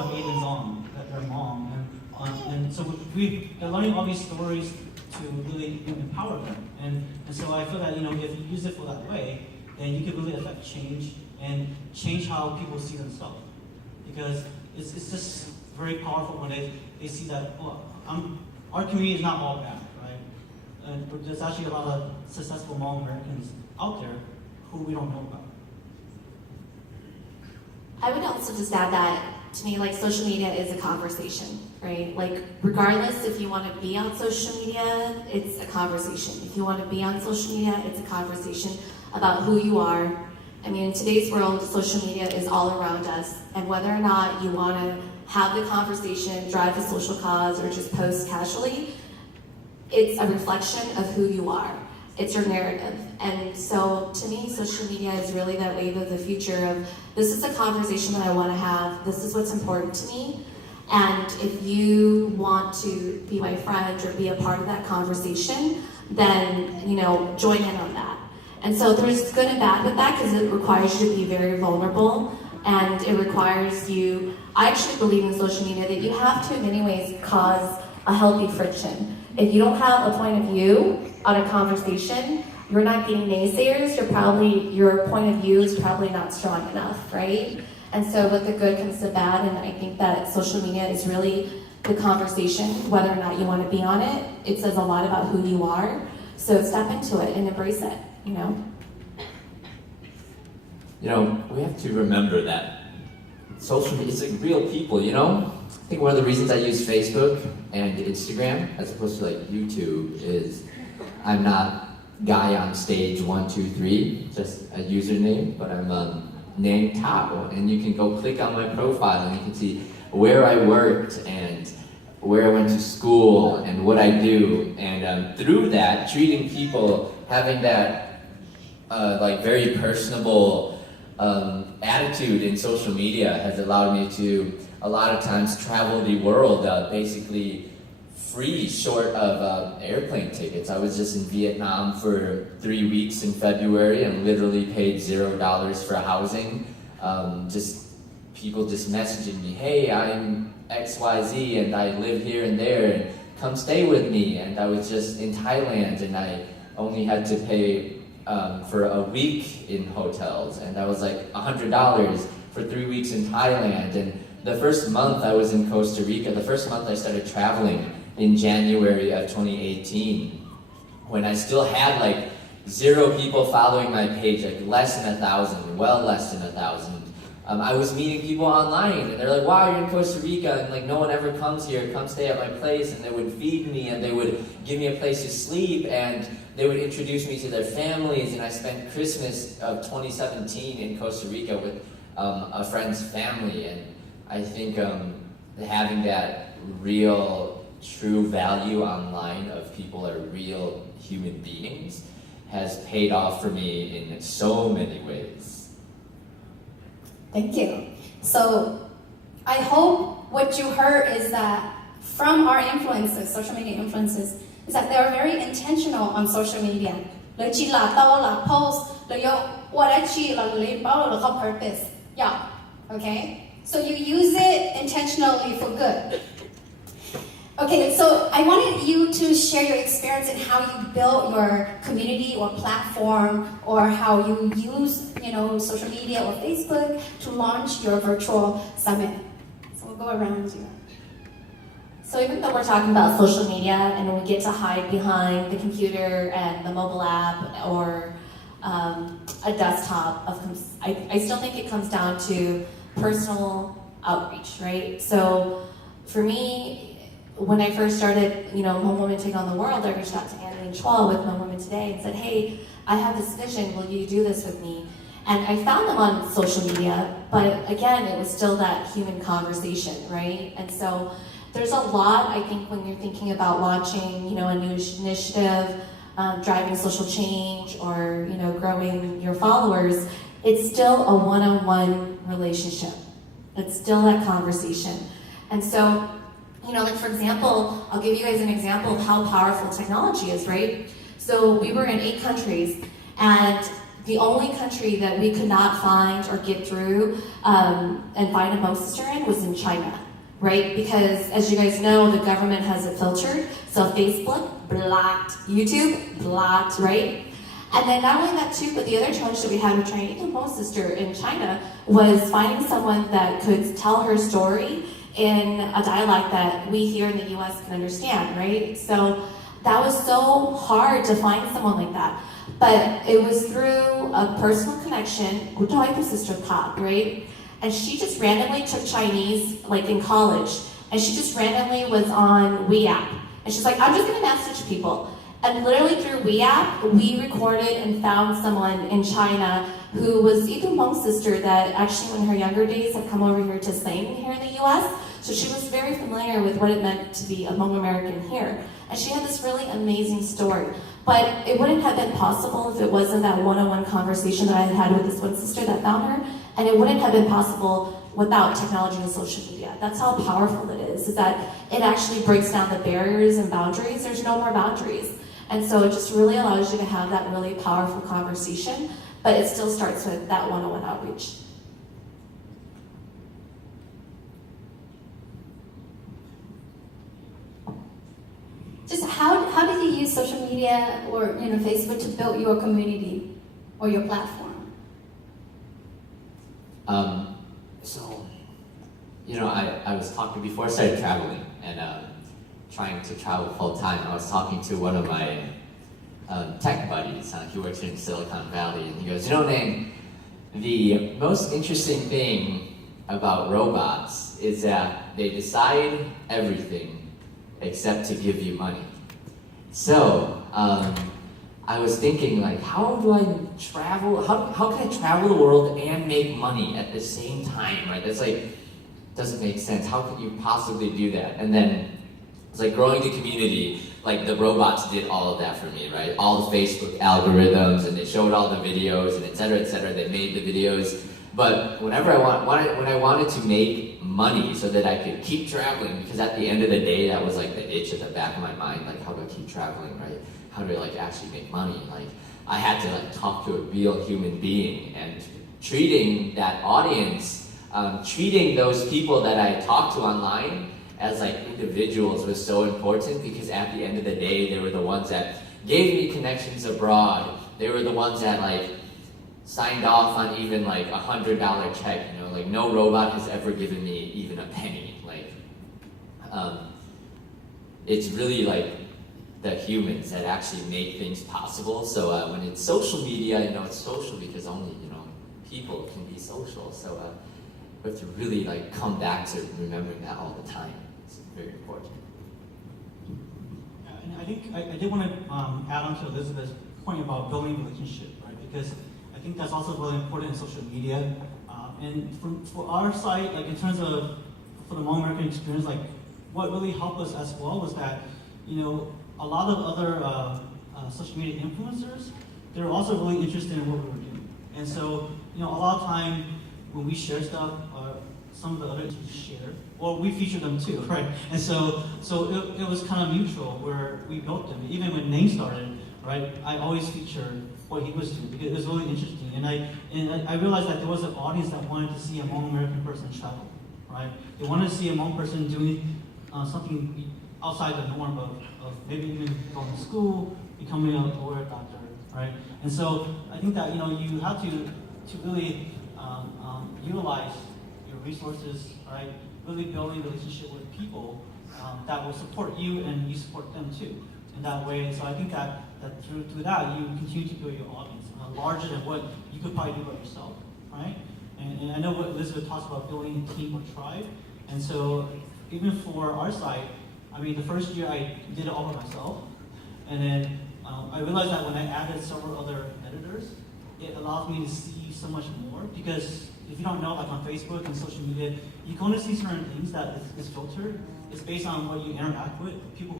aliens on that they're Hmong, and so they're learning all these stories to really empower them, and so I feel that if you use it for that way, then you can really affect change and change how people see themselves, because it's just very powerful when they see that our community is not all bad, right? And there's actually a lot of successful Hmong Americans out there who we don't know about. I would also just add that, to me, like, social media is a conversation, right? Like, regardless if you want to be on social media, it's a conversation. If you want to be on social media, it's a conversation about who you are. I mean, in today's world, social media is all around us, and whether or not you want to have the conversation, drive a social cause, or just post casually, it's a reflection of who you are. It's your narrative. And so, to me, social media is really that wave of the future of, this is a conversation that I want to have, this is what's important to me, and if you want to be my friend or be a part of that conversation, then, join in on that. And so there's good and bad with that, because it requires you to be very vulnerable, and it requires you, I actually believe in social media that you have to in many ways cause a healthy friction. If you don't have a point of view on a conversation, you're not getting naysayers, your point of view is probably not strong enough, right? And so with the good comes the bad, and I think that social media is really the conversation, whether or not you want to be on it. It says a lot about who you are, so step into it and embrace it, we have to remember that social media is like real people, I think one of the reasons I use Facebook and Instagram as opposed to like YouTube is I'm not guy on stage 1, 2, 3, just a username, but I'm Neng Now, and you can go click on my profile and you can see where I worked and where I went to school and what I do, and through that, treating people, having that very personable attitude in social media has allowed me to a lot of times travel the world basically free, short of airplane tickets. I was just in Vietnam for 3 weeks in February and literally paid $0 for housing. People just messaging me, hey, I'm XYZ and I live here and there and come stay with me. And I was just in Thailand and I only had to pay for a week in hotels, and that was like $100 for 3 weeks in Thailand. And the first month I was in Costa Rica, the first month I started traveling in January of 2018, when I still had like 0 people following my page, like less than 1,000, well less than 1,000. I was meeting people online and they're like, wow, you're in Costa Rica, and like no one ever comes here, come stay at my place, and they would feed me and they would give me a place to sleep and they would introduce me to their families, and I spent Christmas of 2017 in Costa Rica with a friend's family, and I think having that real, true value online of people are real human beings has paid off for me in so many ways. Thank you. So I hope what you heard is that from our influences, social media influences, is that they're very intentional on social media. Le chi la tao la post, le yo what chi la le bao le purpose. Yeah. Okay? So you use it intentionally for good. Okay, so I wanted you to share your experience in how you built your community or platform, or how you use, social media or Facebook to launch your virtual summit. So we'll go around here. So even though we're talking about social media and we get to hide behind the computer and the mobile app or a desktop, I still think it comes down to personal outreach, right? So for me, when I first started, Hmong Women Take on the World, I reached out to Annie and Chua with Hmong Women Today and said, hey, I have this vision, will you do this with me? And I found them on social media, but again, it was still that human conversation, right? And so there's a lot, I think, when you're thinking about launching, a new initiative, driving social change, or, growing your followers, it's still a one-on-one relationship. It's still that conversation. And so, like for example, I'll give you guys an example of how powerful technology is, right? So we were in 8 countries, and the only country that we could not find or get through and find a Hmong sister in was in China, right? Because as you guys know, the government has it filtered. So Facebook, blocked. YouTube, blocked, right? And then not only that too, but the other challenge that we had with trying to get a Hmong sister in China was finding someone that could tell her story in a dialect that we here in the US can understand, right? So that was so hard to find someone like that. But it was through a personal connection, sister Pop, right? And she just randomly took Chinese, like in college, and she just randomly was on WeApp. And she's like, I'm just gonna message people. And literally through WeApp, we recorded and found someone in China who was Itu Hmong sister that actually in her younger days had come over here to sing here in the US. So she was very familiar with what it meant to be a Hmong American here. And she had this really amazing story. But it wouldn't have been possible if it wasn't that one-on-one conversation that I had had with this one sister that found her. And it wouldn't have been possible without technology and social media. That's how powerful it is that it actually breaks down the barriers and boundaries. There's no more boundaries. And so it just really allows you to have that really powerful conversation, but it still starts with that one-on-one outreach. Just how did you use social media or Facebook to build your community or your platform? So, I was talking before I started traveling and trying to travel full time. I was talking to one of my tech buddies. He works in Silicon Valley, and he goes, Neng, the most interesting thing about robots is that they decide everything except to give you money. So, I was thinking, how do I travel? How can I travel the world and make money at the same time, right? That's doesn't make sense. How could you possibly do that? And then it's like growing the community, the robots did all of that for me, right? All the Facebook algorithms, and they showed all the videos, and et cetera, they made the videos. But whenever when I wanted to make money so that I could keep traveling, because at the end of the day, that was the itch at the back of my mind, how do I keep traveling, right? How do I actually make money? I had to talk to a real human being, and treating that audience, treating those people that I talked to online as individuals was so important, because at the end of the day, they were the ones that gave me connections abroad. They were the ones that signed off on even $100 check. No robot has ever given me even a penny. It's really the humans that actually make things possible. So when it's social media, it's social because only people can be social. So we have to really come back to remembering that all the time. It's very important. Yeah, and I think I did want to add on to Elizabeth's point about building relationship, right? Because I think that's also really important in social media. And for our site, in terms of for the Hmong American experience, what really helped us as well was that a lot of other social media influencers, they're also really interested in what we were doing. And so, a lot of time when we share stuff, some of the others share, or we feature them too, right? And so it was kind of mutual where we built them. Even when Neng started, right, I always featured what he was doing because it was really interesting. And I realized that there was an audience that wanted to see a Hmong American person travel, right? They wanted to see a Hmong person doing something outside the norm of maybe even going to school, becoming a lawyer, doctor, right? And so I think that you have to really utilize your resources, right? Really building a relationship with people that will support you and you support them too. In that way, so I think that through that you continue to build your audience larger than what you could probably do by yourself, right? And I know what Elizabeth talks about building a team or tribe, and so even for our site, the first year I did it all by myself, and then I realized that when I added several other editors, it allows me to see so much more, because if you don't know, on Facebook and social media, you can only see certain things that is filtered. It's based on what you interact with, people